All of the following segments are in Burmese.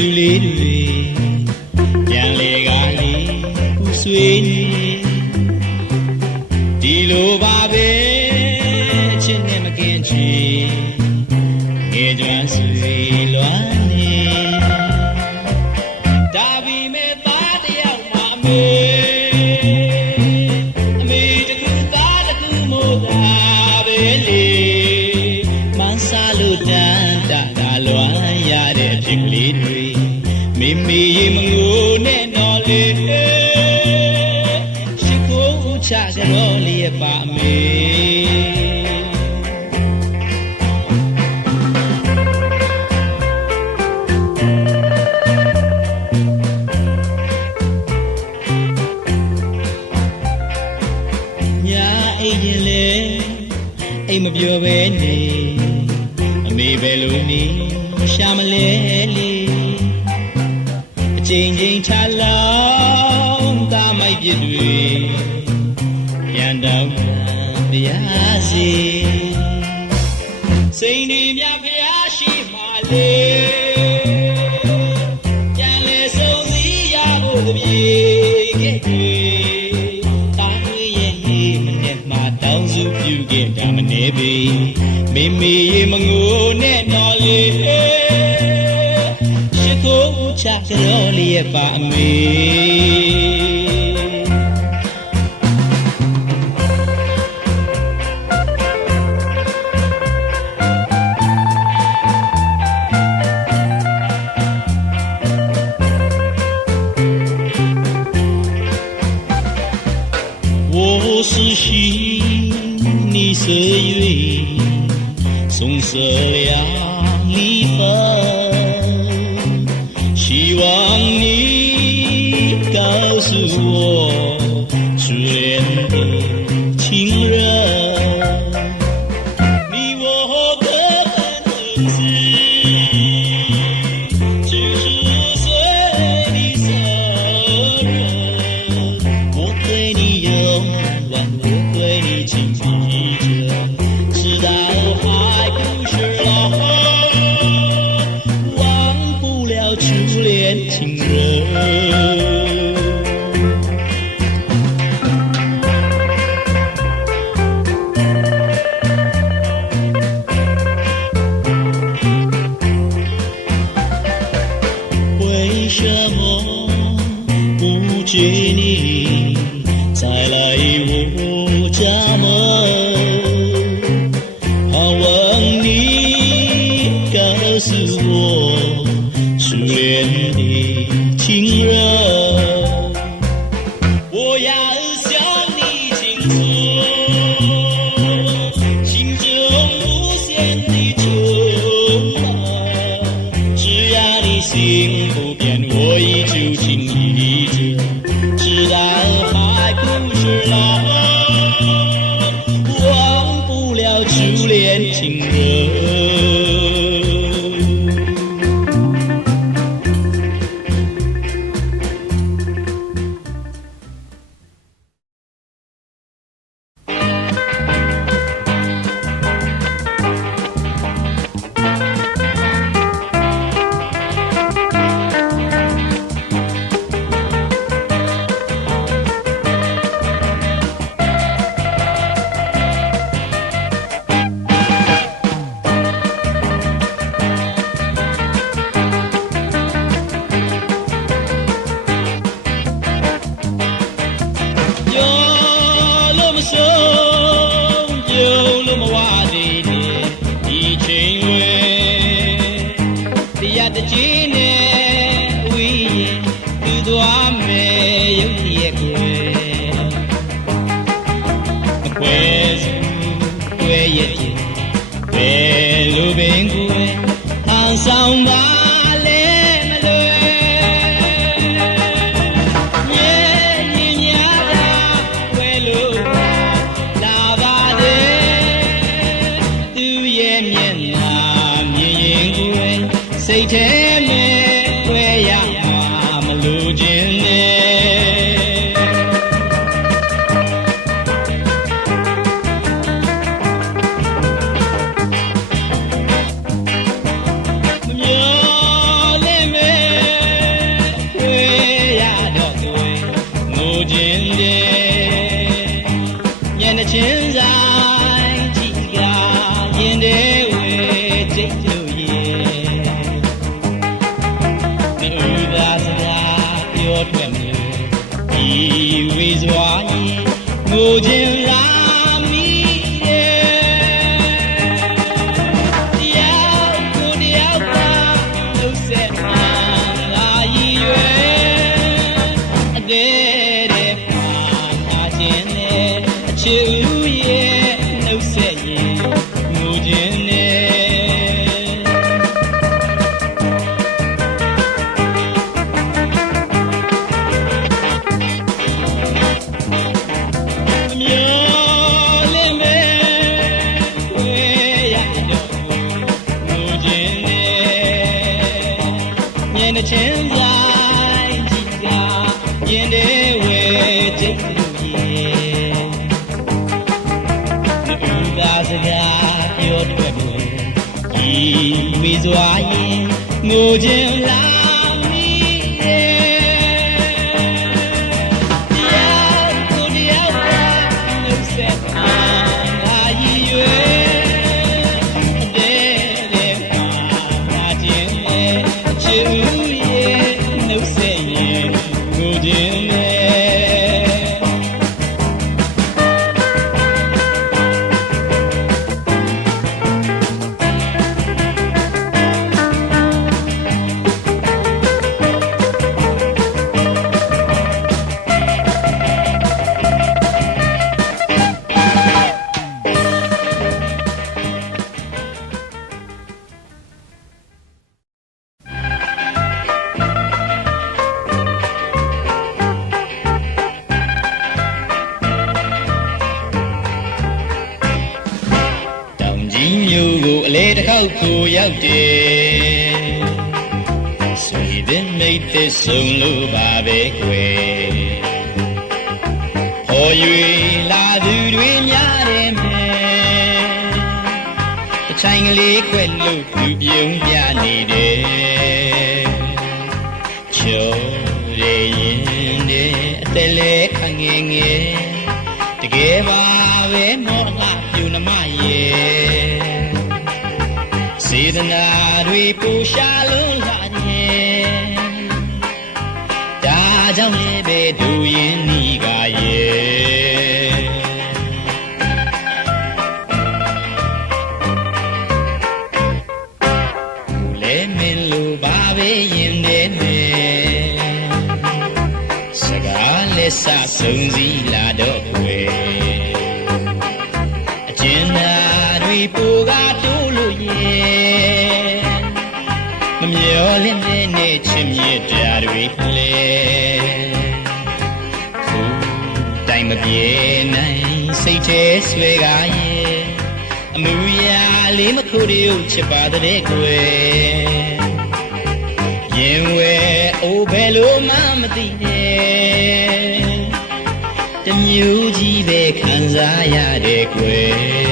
ကြီးလေးတွေပြန်လေကားလေးပူဆွေးနေဒီလိုပါပဲအချင်းနဲ့မကင်းချီငယ်ကျွမ်းဆွေလွမ်း မိမိရေမငိုနဲ့တော်လေရှ िख ိုးချကြော်လေးပါအမေ Thank you. 心不变。 တရားတကြီးနဲ့ဝီးရင်သူသွားမယ်ရုပ်ကြီးရဲ့ကွယ်အကွယ်စုကွယ်ရဲ့ဘယ်လိုပင်ကွယ်အောင်ဆောင်ပါ say Satan ဝေစွာရင်ငိုခြင်းလာ ရင်ငို တဲ့မိတ်တဲ့ဆုံးလို့ပါပဲကွယ်ဟော၍လာသူတွေများတယ်မယ်အချိုင်ကလေးခွက်လို့သူပြုံးပြနေတယ်ချိုးရရင်တဲ့အသက်လေးခငယ်ငယ်တကယ်ပါပဲမောလှပြူနမရဲ့စေတနာတွေပူရှာ ကြောင့်လည်းပဲဒူရင်နီကရဲ့လဲမင်းလိုပါပဲရင်နေမယ်စကားလက်ဆဆုံးစည်းလာတော့ွယ်အကျဉ်းသားတွေပူကားတိုးလို့ရဲ့မမျောလင်းတဲ့နဲ့ချစ်မြတ်တာတွေလဲခုတိုင် မပြေနိုင်စိတ်ထဲဆွဲကားရဲ့အမှုရာလေးမခုတည်းချစ်ပါတဲ့ကွယ်ရင်ဝဲအိုဘယ်လိုမှမသိနဲ့တမျိုးကြီးပဲခံစားရတဲ့ကွယ်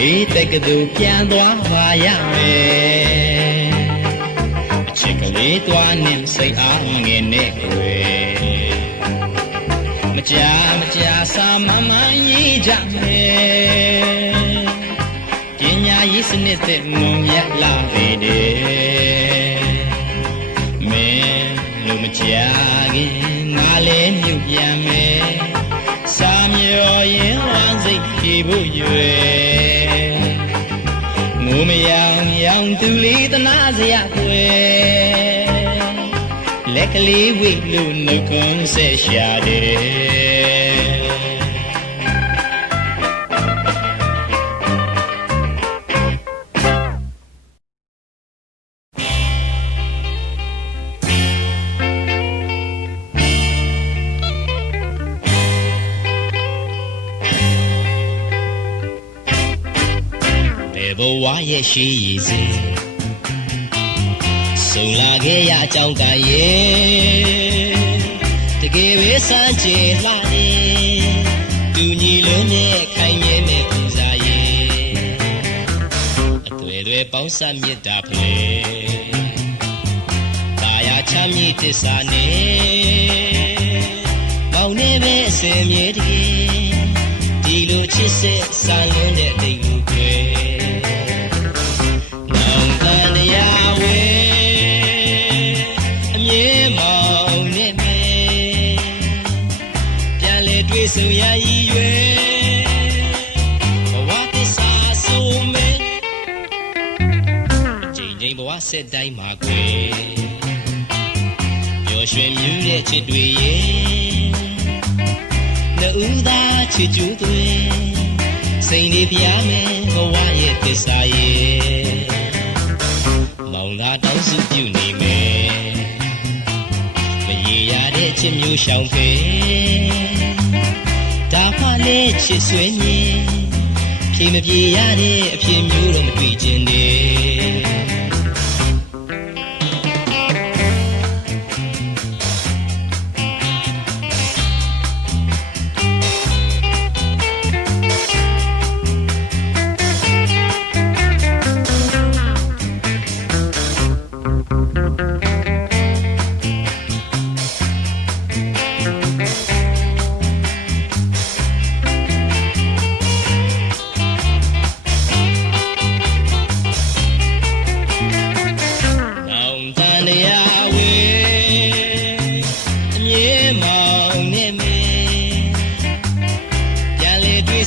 သူကလေးတက်ကတူပြန်သွားပါရမယ်အချစ်ကလေးသွားနေစိတ်အားမငယ်နဲ့ွယ်မကြာမကြာစာမမရေးကြမယ်ပညာရေးစနစ်သက်မုံမြတ်လာပေတယ်မင်းလို့မကြာခင်ငါလည်းမြုပ်ပြန်မယ်စာမျောရင်ဝမ်းစိတ်ပြေဖို့ရွယ် ငိုမယောင်ယောင်သူလေးတနာစရာကွယ်လက်ကလေးဝိတ်လို့နှုတ်ခွန်းဆက်ရှာတယ် ဘယ်ဘဝရဲ့ရှိရည်စီဆုံလာခဲ့ရအကြောင်းကရဲ့တကယ်ပဲစမ်းကြယ်လှရင်သူညီလုံးနဲ့ခိုင်ရဲမဲ့ပူဇာရဲ့အတွေ့တွေပေါင်းစပ်မြတ်တာဖလေမ်းမြေတစ္ဆာနဲ့မောင်နေပဲအစင်မြေတကယ်ဒီလိုချစ်ဆက်ဆန်လွန်းတဲ့တိတ် ဘဝတစ္ဆာဆိုမယ်ချိန်ချိန်ဘဝဆက်တိုင်းမှာကွယ်ပျော်ရွှင်မြူးတဲ့ချစ်တွေရဲ့နှူးသားချစ်ကြူးတွေစိန်လေးပြားမယ်ဘဝရဲ့သစ္စာရဲ့မောင်သာတောင်းစုပြုနေမယ်မရေရတဲ့ချစ်မျိုးရှောင်ဖ ယ်ဒါမှလည်းချစ်ဆွေမြင်ဖြေမပြေရတဲ့အဖြစ်မျိုးတော့မတွေ့ခြင်းတည်း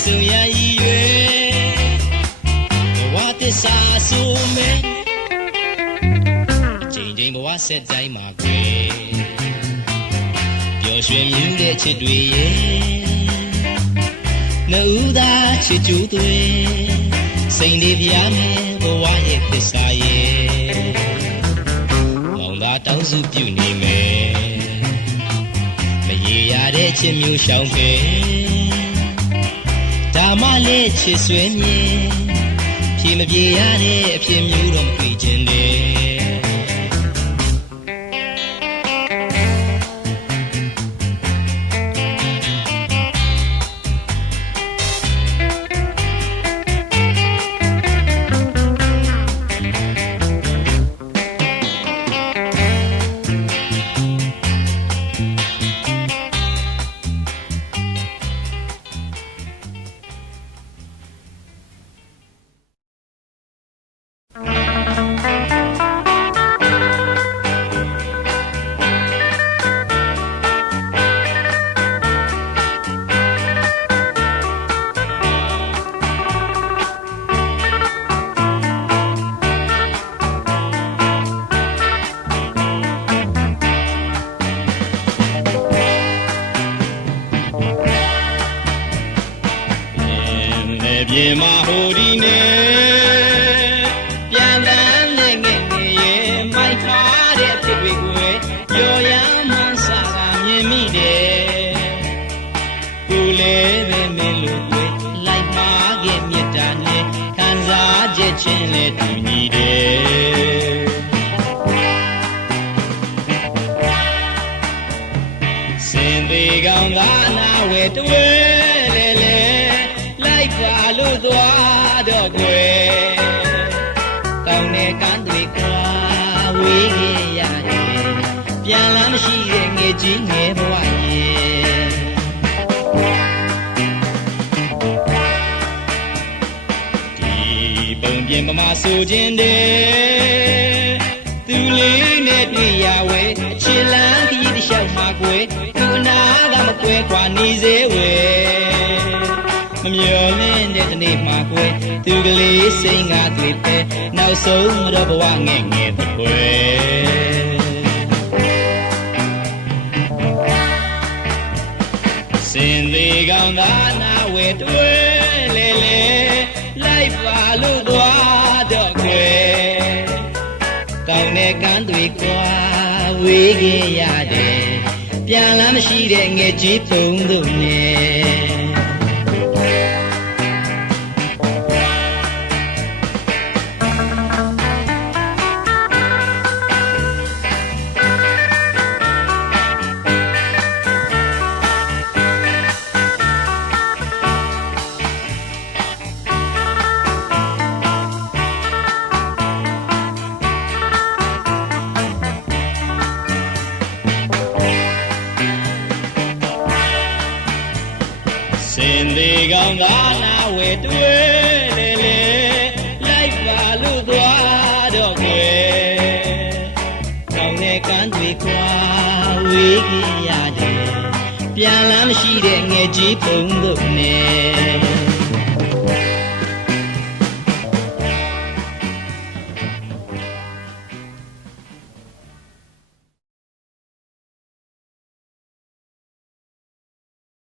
လေတွေ့ဆုံရည်ရွယ်ဘဝတစ္ဆာဆိုမယ်ချိန်ချိန်ဘဝဆက်တိုင်းမှာကွယ်ပျော်ရွှင်မြူးတဲ့ချစ်တွေရဲ့နှူးသားချစ်ကြူးတွေစိန်လေးပြားမယ်ဘဝရဲ့သစ္စာရဲ့မောင်သာတောင်းစုပြုနေမယ်မရေရတဲ့ချစ်မျိုးရှောင်ဖယ် ဒါမှလည်းချစ်ဆွေမြင်ဖြေမပြေရတဲ့အဖြစ်မျိုးတော့မတွေ့ခြင်းလေ လေပြေမဟိုဒီနေပြန်တမ်းနဲ့ငဲ့ငယ်ရဲ့မိုက်ထားတဲ့အဖြစ်တွေကိုရော်ရမ်းမှန်းစားတာမြင်မိတယ်ကိုလည်းပဲမင်းလို့တွေ့လိုက်မှားခဲ့မြတ်တာနဲ့ခံစားချက်ချင်းလည်းတူညီတယ်စင်သေးကောင်းသာနာဝဲတွဲလေလေလိုက်ပါလို့ သွားတော့ကွယ်တောင်းတဲ့ကန်းတွေကဝေးခဲ့ရတယ်ပြန်လာမရှိတဲ့ငယ်ကြီးငယ်ဘဝရဲ့ဒီပုံပြင်ပမာဆိုခြင်းတဲ့သူလေးနဲ့တွေ့ရဝဲအချစ်လန်းခရီးတစ်လျှောက်မှာကွယ်သူနာကမကွဲခွာနေစေဝဲမမျော် နေ့မှာကွယ်သူကလေးစိတ်ငါတွေ့ပဲနောက်ဆုံးတော့ဘဝငဲ့ငယ်တဲ့ကွယ်စင်သေးကောင်းသာနာဝဲတွဲလေလေလိုက်ပါလို့သွားတော့ခွေကောင်းတဲ့ကန်းတွေကွာဝေးခဲ့ရတယ်ပြန်လာမရှိတဲ့ငယ်ကြီးပုံတို့နဲ့ င်သေးကောင်းကားနာဝဲတွေ့လေလေလိုက်ပါလို့သွားတော့ခွေကောင်းတဲ့ကမ်းတွေခွာဝေးခင်ရတယ်ပြန်လမ်းမရှိတဲ့ငယ်ကြီးပုံတို့နဲ့